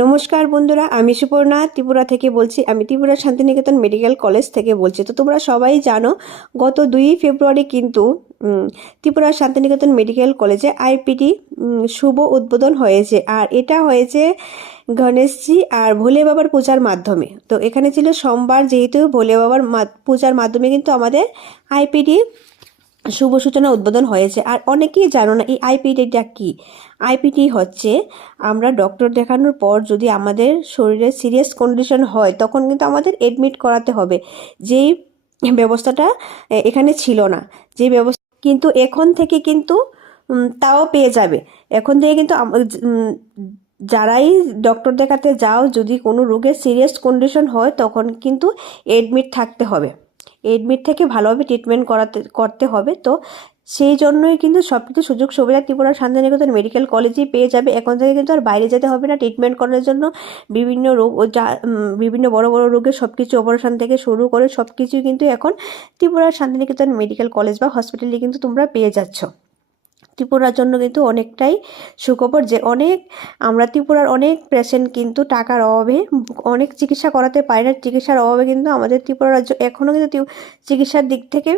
নমস্কার বন্ধুরা, আমি সুপর্ণা ত্রিপুরা থেকে বলছি। আমি ত্রিপুরা শান্তিনিকেতন মেডিকেল কলেজ থেকে বলছি। তো তোমরা সবাই জানো, গত 2 ফেব্রুয়ারি কিন্তু ত্রিপুরা শান্তিনিকেতন মেডিকেল কলেজে আইপিটি শুভ উদ্বোধন হয়েছে। আর এটা হয়েছে গণেশজি আর ভোলে বাবার পূজার মাধ্যমে। তো এখানে ছিল সোমবার, যেহেতু ভোলে বাবার পূজার মাধ্যমে কিন্তু আমাদের আইপিটি শুভ সূচনা উদ্বোধন হয়েছে। আর অনেকেই জানো না এই আইপিটিটা কি। আইপিটি হচ্ছে, আমরা ডক্টর দেখানোর পর যদি আমাদের শরীরে সিরিয়াস কন্ডিশন হয় তখন কিন্তু আমাদের এডমিট করাতে হবে। যেই ব্যবস্থাটা এখানে ছিল না, যে ব্যবস্থা কিন্তু এখন থেকে কিন্তু তাও পেয়ে যাবে। এখন থেকে কিন্তু যারাই ডক্টর দেখাতে যাও, যদি কোনো রোগের সিরিয়াস কন্ডিশন হয় তখন কিন্তু এডমিট থাকতে হবে। এডমিট থেকে ভালোভাবে ট্রিটমেন্ট করতে হবে। তো সেই জন্যই কিন্তু সব কিছু সুযোগ সুবিধা ত্রিপুরা শান্তিনিকেতন মেডিকেল কলেজেই পেয়ে যাবে। এখন থেকে কিন্তু আর বাইরে যেতে হবে না ট্রিটমেন্ট করার জন্য। বিভিন্ন রোগ ও বিভিন্ন বড় বড় রোগের সব কিছু অপারেশন থেকে শুরু করে সব কিছুই কিন্তু এখন ত্রিপুরা শান্তিনিকেতন মেডিকেল কলেজ বা হসপিটালে কিন্তু তোমরা পেয়ে যাচ্ছ। ত্রিপুরার জন্য কিন্তু অনেকটাই সুখবর যে আমরা ত্রিপুরার অনেক পেশেন্ট কিন্তু টাকার অভাবে অনেক চিকিৎসা করাতে পারি না। চিকিৎসার অভাবে কিন্তু আমাদের ত্রিপুরা রাজ্য এখনও কিন্তু চিকিৎসার দিক থেকে